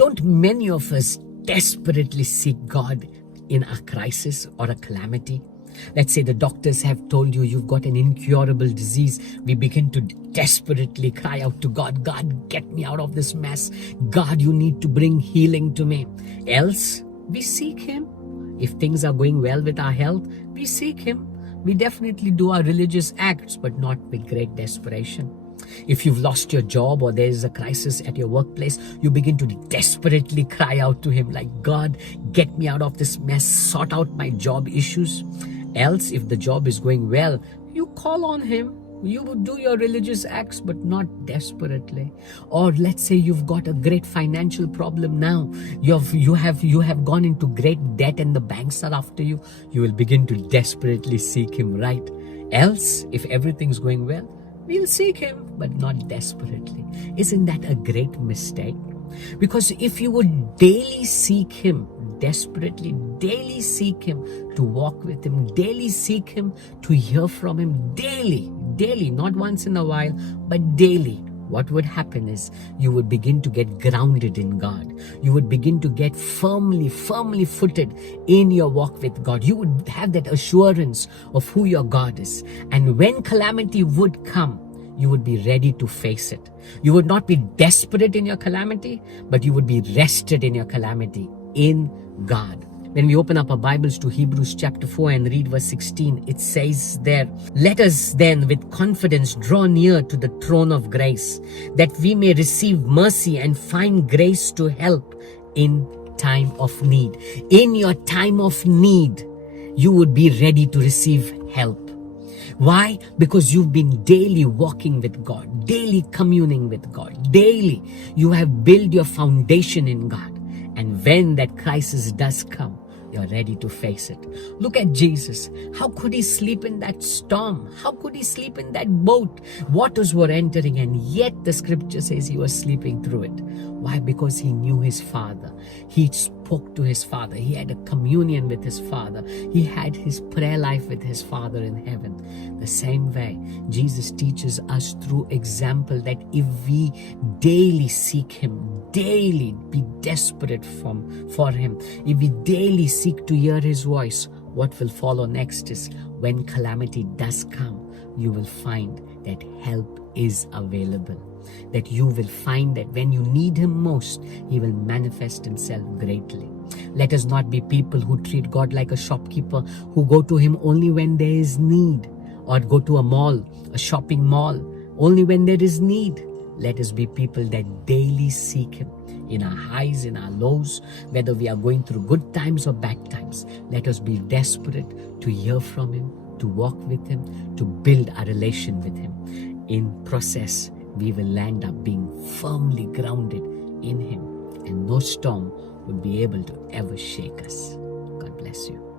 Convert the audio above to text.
Don't many of us desperately seek God in a crisis or a calamity? Let's say the doctors have told you you've got an incurable disease. We begin to desperately cry out to God, God, get me out of this mess. God, you need to bring healing to me. Else, we seek Him. If things are going well with our health, we seek Him. We definitely do our religious acts, but not with great desperation. If you've lost your job or there is a crisis at your workplace, you begin to desperately cry out to Him like, God, get me out of this mess, sort out my job issues. Else, if the job is going well, you call on Him. You would do your religious acts, but not desperately. Or let's say you've got a great financial problem now. You have gone into great debt and the banks are after you. You will begin to desperately seek Him, right? Else, if everything's going well, we'll seek Him, but not desperately. Isn't that a great mistake? Because if you would daily seek Him, desperately, daily seek Him to walk with Him, daily seek Him to hear from Him, daily, not once in a while, but daily, what would happen is you would begin to get grounded in God. You would begin to get firmly footed in your walk with God. You would have that assurance of who your God is. And when calamity would come, you would be ready to face it. You would not be desperate in your calamity, but you would be rested in your calamity in God. When we open up our Bibles to Hebrews chapter 4 and read verse 16, it says there, let us then with confidence draw near to the throne of grace, that we may receive mercy and find grace to help in time of need. In your time of need, you would be ready to receive help. Why? Because you've been daily walking with God, daily communing with God, daily. You have built your foundation in God. And when that crisis does come, you're ready to face it. Look at Jesus. How could He sleep in that storm? How could He sleep in that boat? Waters were entering, and yet the scripture says He was sleeping through it. Why? Because He knew His Father. He spoke to His Father. He had a communion with His Father. He had His prayer life with His Father in heaven. The same way, Jesus teaches us through example that if we daily seek Him, daily be desperate for Him, if we daily seek to hear His voice, what will follow next is when calamity does come, you will find that help is available. That you will find that when you need Him most, He will manifest Himself greatly. Let us not be people who treat God like a shopkeeper, who go to Him only when there is need, or go to a mall, a shopping mall, only when there is need. Let us be people that daily seek Him in our highs, in our lows, whether we are going through good times or bad times. Let us be desperate to hear from Him, to walk with Him, to build a relation with Him. In process, we will land up being firmly grounded in Him, and no storm would be able to ever shake us. God bless you.